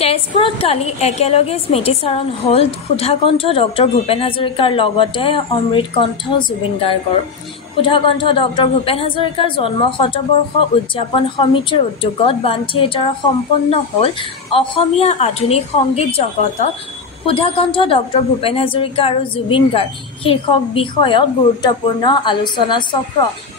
তেজপুৰত কালি একেলগে স্মৃতিচাৰণ হ'ল সুধাকণ্ঠ ডক্টৰ ভূপেন হাজৰিকাৰ লগতে অমৃতকণ্ঠ জুবিন গাৰ্গৰ। সুধাকণ্ঠ ডক্টৰ ভূপেন হাজৰিকাৰ জন্ম শতবৰ্ষ উদযাপন সমিতিৰ উদ্যোগত বাণ থিয়েটাৰত সম্পন্ন হ'ল অসমীয়া আধুনিক সংগীত জগতত সুধাকণ্ঠ ডক্টৰ ভূপেন হাজৰিকা আৰু জুবিন গাৰ্গ শীৰ্ষক বিষয়ত গুৰুত্বপূৰ্ণ আলোচনা চক্ৰ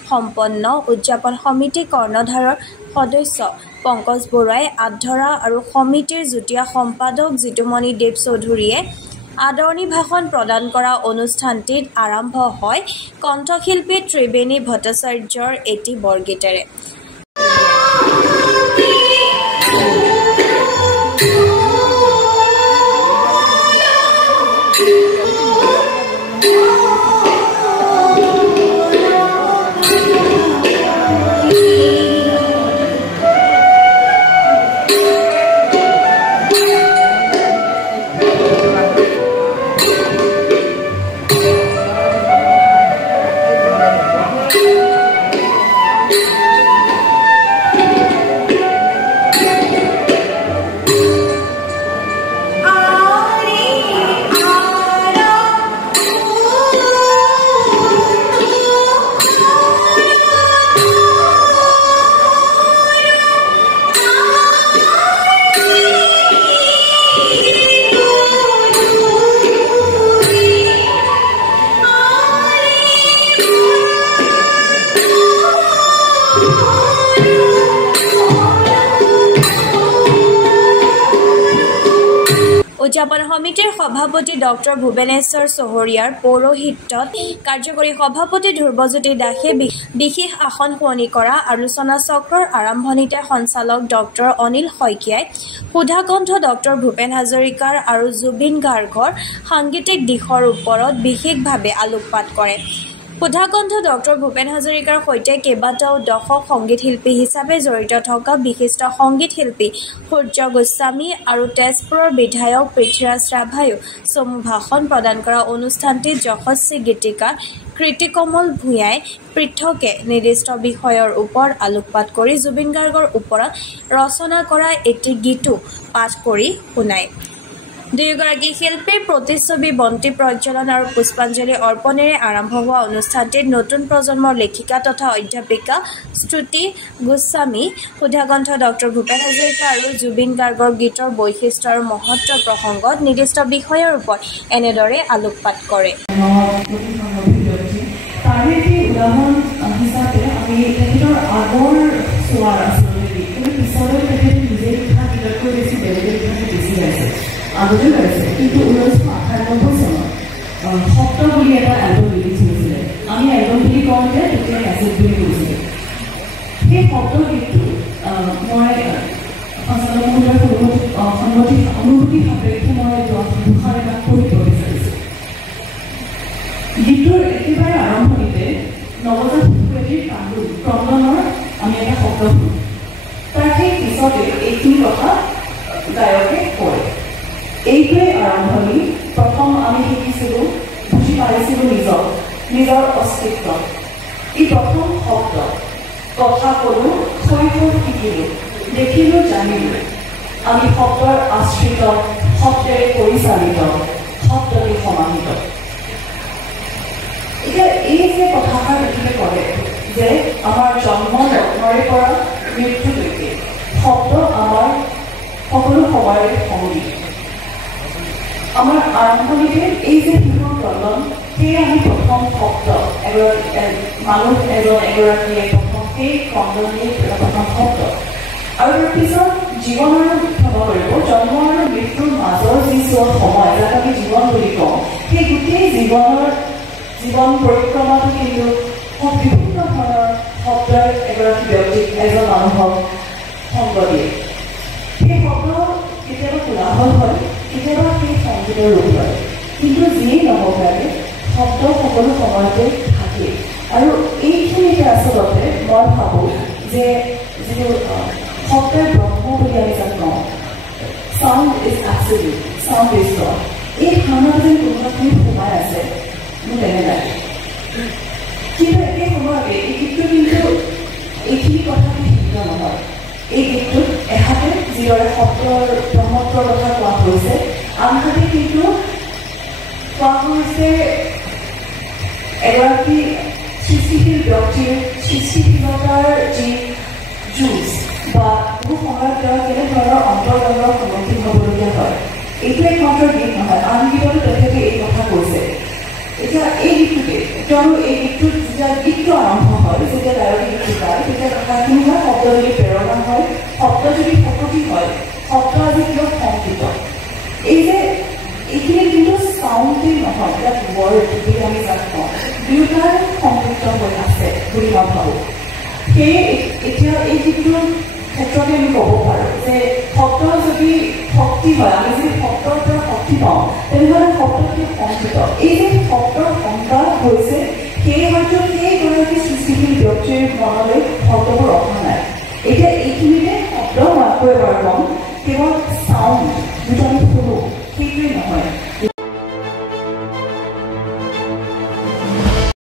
সম্পন্ন। উদযাপন সমিতি কৰ্ণধাৰৰ সদস্য পংকজ বৰুৱাই আধৰা আৰু সমিতিৰ যুটীয়া সম্পাদক জিতুমণি দেৱ চৌধুৰীয়ে আদৰণি ভাষণ প্ৰদান কৰা অনুষ্ঠানটিত আৰম্ভ হয় কণ্ঠশিল্পী ত্ৰিবেণী ভট্টাচাৰ্যৰ এটি বৰগীতেৰে। উদযাপন সমিতিৰ সভাপতি ডক্টৰ ভুৱনেশ্বৰ চহৰীয়াৰ পৌৰোহিত্যত কাৰ্যকৰী সভাপতি ধ্ৰুৱজ্যোতি দাসে বিশেষ আসন শুৱনি কৰা আলোচনা চক্ৰৰ আৰম্ভণিতে সঞ্চালক ডক্টৰ অনিল শইকীয়াই সুধাকণ্ঠ ডক্টৰ ভূপেন হাজৰিকাৰ আৰু জুবিন গাৰ্গৰ সাংগীতিক দিশৰ ওপৰত বিশেষভাৱে আলোকপাত কৰে। সুধাকণ্ঠ ডক্টৰ ভূপেন হাজৰিকাৰ সৈতে কেইবাটাও দশক সংগীত শিল্পী হিচাপে জড়িত থকা বিশিষ্ট সংগীত শিল্পী সূৰ্য গোস্বামী আৰু তেজপুৰৰ বিধায়ক পৃথ্বীৰাজ ৰাভায়ো চমু ভাষণ প্ৰদান কৰা অনুষ্ঠানটিত যশস্বী গীতিকাৰ কৃতিকমল ভূঞাই পৃথকে নিৰ্দিষ্ট বিষয়ৰ ওপৰত আলোকপাত কৰি জুবিন গাৰ্গৰ ওপৰত ৰচনা কৰা এটি গীতো পাঠ কৰি শুনায়। দুয়োগৰাকী শিল্পীৰ প্ৰতিচ্ছবি বন্তি প্ৰজ্বলন আৰু পুষ্পাঞ্জলি অৰ্পণেৰে আৰম্ভ হোৱা অনুষ্ঠানটিত নতুন প্ৰজন্মৰ লেখিকা তথা অধ্যাপিকা শ্ৰুতি গোস্বামী সুধাকণ্ঠ ডক্টৰ ভূপেন হাজৰিকা আৰু জুবিন গাৰ্গৰ গীতৰ বৈশিষ্ট্য আৰু মহত্ব প্ৰসংগত নিৰ্দিষ্ট বিষয়ৰ ওপৰত এনেদৰে আলোকপাত কৰে। আগতে গাইছে কিন্তু 1998 চনত শব্দ বুলি এটা এলবাম ৰিলিজ হৈছিলে। আমি এলবাম বুলি কওঁতে তেতিয়া কেছেট বুলি কৈছিলোঁ। সেই শব্দ গীতটো মই অনুভূতি সাপেক্ষে মই দুষাৰ এটা কৰিব বিচাৰিছোঁ। গীতটোৰ একেবাৰে আৰম্ভণিতে নৱজাত শিশুটিৰ ক্ৰন্দনৰ আমি এটা শব্দ শুনো। তাৰ সেই পিছতে এইখিনি কথা গায়কে কয়। এইটোৱে আৰম্ভণি। প্ৰথম আমি শিকিছিলোঁ, বুজি পাৰিছিলোঁ নিজৰ অস্তিত্ব। ই প্ৰথম শব্দ। কথা ক'লোঁ, শৈশৱ শিকিলোঁ, দেখিলোঁ, জানিলোঁ। আমি শব্দৰ আশ্ৰিত, শব্দেৰে পৰিচালিত, শব্দৰে সমাহিত। এতিয়া এই যে কথাষাৰ দেখিলে কৰে যে আমাৰ জন্মৰে পৰা মৃত্যুলৈকে শব্দ আমাৰ সকলো সময়ৰে সংগী। আমাৰ আৰম্ভণিতে এই যে শিশুৰ ক্ৰন্দন, সেয়ে আমি প্ৰথম শব্দ মানুহ এগৰাকীয়ে প্ৰথম সেই ক্ৰন্দনেই প্ৰথম শব্দ। আৰু তাৰ পিছত জীৱন আৰু ক্ষমা কৰিব জন্ম আৰু মৃত্যুৰ মাজৰ যি সময় যাক আমি জীৱন বুলি কওঁ, সেই গোটেই জীৱন পৰিক্ৰমাটো কিন্তু বিভিন্ন ধৰণৰ শব্দই এগৰাকী ব্যক্তিক এজন মানুহক সংগ দিয়ে। সেই শব্দ কেতিয়াবা কোলাহল হয়, কেতিয়াবা সেই সংগীতৰ ৰূপ লয়। কিন্তু যিয়েই নহওক লাগে শব্দ সকলো সময়তে থাকে। আৰু এইখিনিতে আচলতে মই ভাবোঁ যে যিটো শব্দৰ ব্ৰহ্ম বুলি আমি যাক কওঁ, sound is absolute, sound is God, এই ধাৰণাটো যেন কোনোবাখিনি সোমাই আছে মোৰ তেনে লাগে। কিন্তু একে সময়তে এই গীতটো কিন্তু এইখিনি কথাটো সীমিত নহয়। এই গীতটোত এহাতে যিদৰে শব্দৰ ব্ৰহ্মত্বৰ কথা কোৱা হৈছে, আনহাতে কিন্তু কোৱা হৈছে এগৰাকী সৃষ্টিশীল ব্যক্তিৰ সৃষ্টিশীলতাৰ যি যুঁজ বা বহু সময়ত তেওঁ কেনেধৰণৰ অন্তৰ্দ্বন্দ্বৰ সন্মুখীন হ'বলগীয়া হয়। এইটো একমাত্ৰ গীত নহয়, আন গীততো তেখেতে এই কথা কৈছে। এতিয়া এই গীতটোতে কিয়নো এই গীতটোত যেতিয়া গীতটো আৰম্ভ হয়, যেতিয়া গায়কে গীতটো গায়, তেতিয়া কথাখিনি হয় শব্দ যদি প্ৰেৰণা হয়, শব্দ যদি প্ৰকৃতি হয়, শব্দ আজি কিয় সংকৃত। এই যে এইখিনি কিন্তু চাউণ্ডেই নহয়, ইয়াত ৱৰ্ড বুলি আমি যাক কওঁ, দুয়োটাই সংযুক্ত হৈ আছে বুলি মই ভাবোঁ। সেয়ে এতিয়া এই গীতটোৰ ক্ষেত্ৰতে আমি ক'ব পাৰোঁ যে শব্দ যদি শক্তি হয়, আমি যদি শব্দৰ পৰা শক্তি পাওঁ, তেনেহ'লে শব্দটি সংকৃত। এই যে শব্দৰ সংবাদ হৈছে, সেয়ে হয়তো সেইগৰাকী সৃষ্টিশীল ব্যক্তিৰ মনলৈ শব্দবোৰ অহা নাই। এতিয়া এইখিনিতে শব্দ মই আকৌ এবাৰ ক'ম, কেৱল চাউণ্ড যিটো আমি